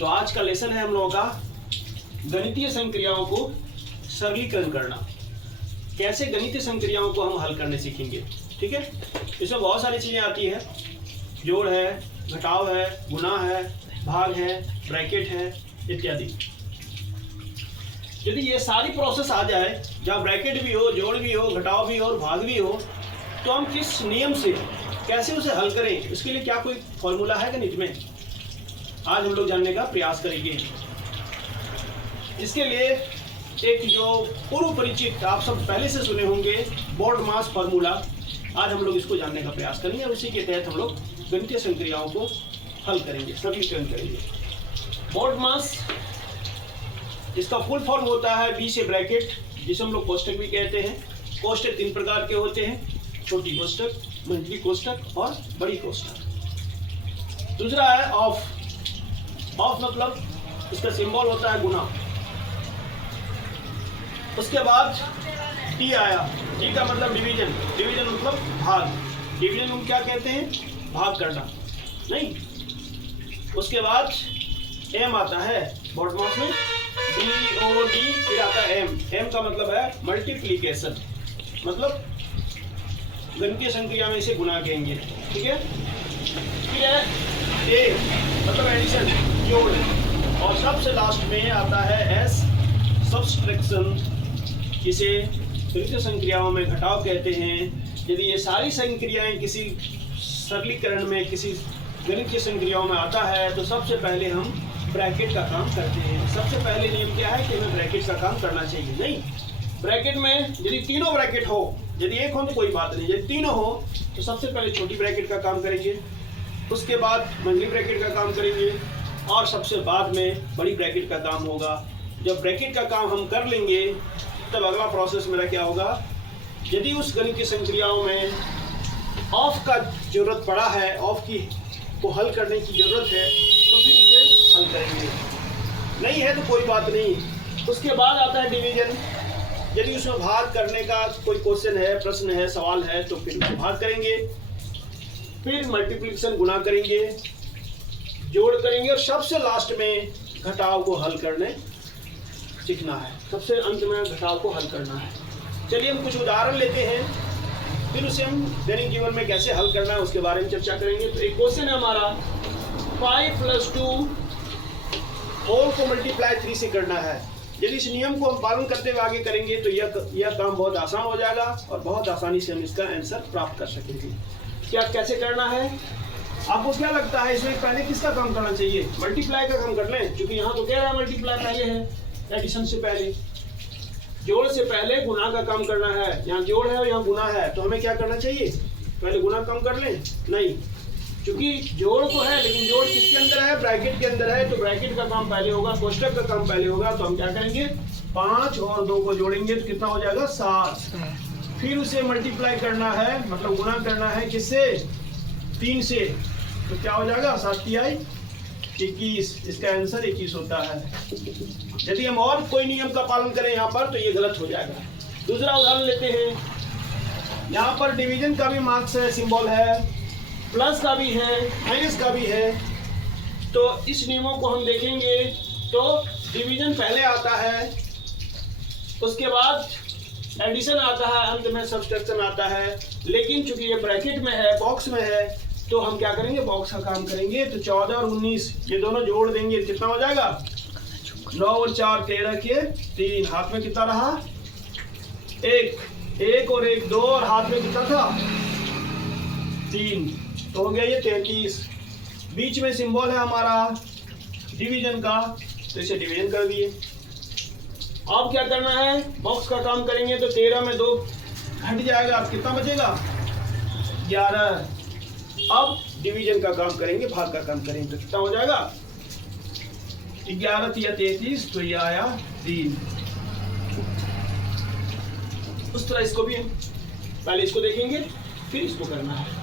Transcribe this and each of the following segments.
तो आज का लेसन है हम लोगों का गणितीय संक्रियाओं को सरलीकरण करना। कैसे गणितीय संक्रियाओं को हम हल करने सीखेंगे, ठीक है। इसमें बहुत सारी चीज़ें आती है, जोड़ है, घटाव है, गुणा है, भाग है, ब्रैकेट है इत्यादि। यदि ये सारी प्रोसेस आ जाए, जहाँ ब्रैकेट भी हो, जोड़ भी हो, घटाव भी हो और भाग भी हो, तो हम किस नियम से कैसे उसे हल करें, इसके लिए क्या कोई फॉर्मूला है गणित में, आज हम लोग जानने का प्रयास करेंगे। इसके लिए एक जो पूर्व परिचित आप सब पहले से सुने होंगे बोर्ड-मास फार्मूला, आज हम लोग इसको जानने का प्रयास करेंगे और उसी के तहत हम लोग गणितीय संक्रियाओं को हल करेंगे, सरलीकरण करेंगे। बोर्ड-मास, इसका फुल फॉर्म होता है बी से ब्रैकेट, जिसे हम लोग कोष्टक भी कहते हैं। कोष्टक 3 प्रकार के होते हैं, छोटी कोष्टक, मंझली कोष्टक और बड़ी कोष्टक। दूसरा है ऑफ। ऑफ मतलब इसका सिंबल होता है गुना। उसके बाद टी आया, टी का मतलब डिवीजन, डिवीजन मतलब भाग। डिवीजन हम क्या कहते हैं, भाग करना, नहीं। उसके बाद एम आता है बोर्ड-मास में, DOD, फिर आता है एम। एम का मतलब है मल्टीप्लीकेशन, मतलब गणितीय संक्रिया में इसे गुना कहेंगे, ठीक है। फिर है ए मतलब एडिशन, जोड़, और सबसे लास्ट में आता है एस, सब्सट्रैक्शन, जिसे गणितीय संक्रियाओं में घटाव कहते हैं। यदि ये सारी संक्रियाएं किसी सरलीकरण में, किसी गणितीय संक्रियाओं में आता है, तो सबसे पहले हम ब्रैकेट का काम करते हैं। सबसे पहले नियम क्या है कि हमें ब्रैकेट का काम करना चाहिए, नहीं। ब्रैकेट में यदि तीनों ब्रैकेट हो, यदि एक हो तो कोई बात नहीं, यदि तीनों हो तो सबसे पहले छोटी ब्रैकेट का काम करेंगे, उसके बाद मंझली ब्रैकेट का काम करेंगे और सबसे बाद में बड़ी ब्रैकेट का काम होगा। जब ब्रैकेट का काम हम कर लेंगे तब अगला प्रोसेस मेरा क्या होगा, यदि उस गणितीय संक्रियाओं में ऑफ का जरूरत पड़ा है, ऑफ की को हल करने की जरूरत है, तो फिर उसे हल करेंगे, नहीं है तो कोई बात नहीं। उसके बाद आता है डिवीजन। यदि उसमें भाग करने का कोई क्वेश्चन है, प्रश्न है, सवाल है, तो फिर उसमें भाग करेंगे। फिर मल्टीप्लिकेशन, गुना करेंगे, जोड़ करेंगे और सबसे लास्ट में घटाव को हल करने सीखना है। सबसे अंत में घटाव को हल करना है। चलिए हम कुछ उदाहरण लेते हैं, फिर उसे हम दैनिक जीवन में कैसे हल करना है उसके बारे में चर्चा करेंगे। तो एक क्वेश्चन है हमारा, 5 + 2 होल को मल्टीप्लाई 3 से करना है। यदि इस नियम को हम पालन करते हुए आगे करेंगे तो यह काम बहुत आसान हो जाएगा और बहुत आसानी से हम इसका आंसर प्राप्त कर सकेंगे। क्या कैसे करना है, आपको क्या लगता है इसमें पहले किसका काम करना चाहिए, मल्टीप्लाई का काम कर लें, क्योंकि यहाँ तो कह रहा है मल्टीप्लाई पहले है, एडिशन से पहले। जोड़ से पहले गुना का काम करना है, यहाँ जोड़ है और यहाँ गुना है, तो हमें क्या करना चाहिए, पहले गुना काम कर लें, नहीं, क्योंकि जोड़ तो है लेकिन जोड़ किसके अंदर है, ब्रैकेट के अंदर है, तो ब्रैकेट का काम पहले होगा, कोष्टक का काम पहले होगा। तो हम क्या करेंगे, 5 और 2 को जोड़ेंगे तो कितना हो जाएगा, 7। फिर उसे मल्टीप्लाई करना है, मतलब गुना करना है किससे, 3 से, तो क्या हो जाएगा, 7 तिहाई 21। इसका आंसर 21 होता है। यदि हम और कोई नियम का पालन करें यहाँ पर तो ये गलत हो जाएगा। दूसरा उदाहरण लेते हैं, यहाँ पर डिवीजन का भी मार्क्स है, सिंबल है, प्लस का भी है, माइनस का भी है। तो इस नियमों को हम देखेंगे तो डिवीजन पहले आता है, उसके बाद एडिशन आता है, अंत में सब्सट्रैक्शन आता है। लेकिन चूंकि ये ब्रैकेट में है, बॉक्स में है, तो हम क्या करेंगे, बॉक्स का काम करेंगे। तो 14 और 19 ये दोनों जोड़ देंगे, कितना हो जाएगा, 9 और 4 13 के 3, हाथ में कितना रहा, 1 और 1 2, और हाथ में कितना था, 3, तो हो गया ये 33। बीच में सिंबल है हमारा डिवीजन का, तो इसे डिवीजन कर दिए। अब क्या करना है, बॉक्स का काम करेंगे, तो 13 में 2 घट जाएगा, अब कितना बचेगा, 11। अब डिवीजन का काम करेंगे, भाग का काम करेंगे, तो कितना हो जाएगा, 11 या 33, तो ये आया 3। उस तरह इसको भी पहले इसको देखेंगे फिर इसको करना है।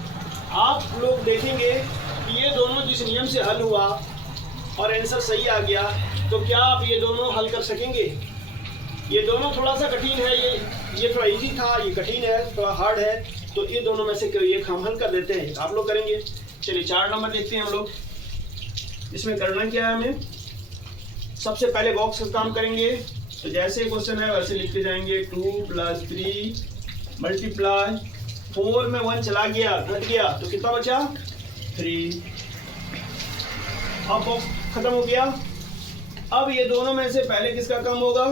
आप लोग देखेंगे कि ये दोनों जिस नियम से हल हुआ और आंसर सही आ गया, तो क्या आप ये दोनों हल कर सकेंगे। ये दोनों थोड़ा सा कठिन है, ये थोड़ा इजी था, ये कठिन है, थोड़ा हार्ड है, तो ये दोनों में से कोई एक हम हल कर देते हैं, आप लोग करेंगे। चलिए 4 नंबर देखते हैं हम लोग। इसमें करना क्या है, हमें सबसे पहले बॉक्स का काम करेंगे। तो जैसे क्वेश्चन है वैसे लिखते जाएंगे 2 + 3 मल्टीप्लाई 4 में 1 चला गया, घट गया, तो कितना बचा 3। अब बॉक्स खत्म हो गया। अब ये दोनों में से पहले किसका काम होगा,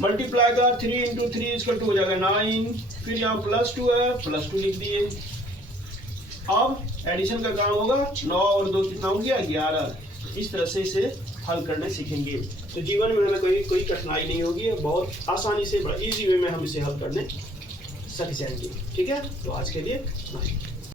मल्टीप्लाई का 3 × 3 = 2 हो जाएगा 9। फिर यहाँ +2 है, +2 लिख दिए। अब एडिशन का काम होगा, 9 और 2 कितना हो गया 11। इस तरह से इसे हल करने सीखेंगे तो जीवन में हमें कोई कठिनाई नहीं होगी, बहुत आसानी से बड़ा इजी वे में हम इसे हल करने सक जाएंगे। ठीक है, तो आज के लिए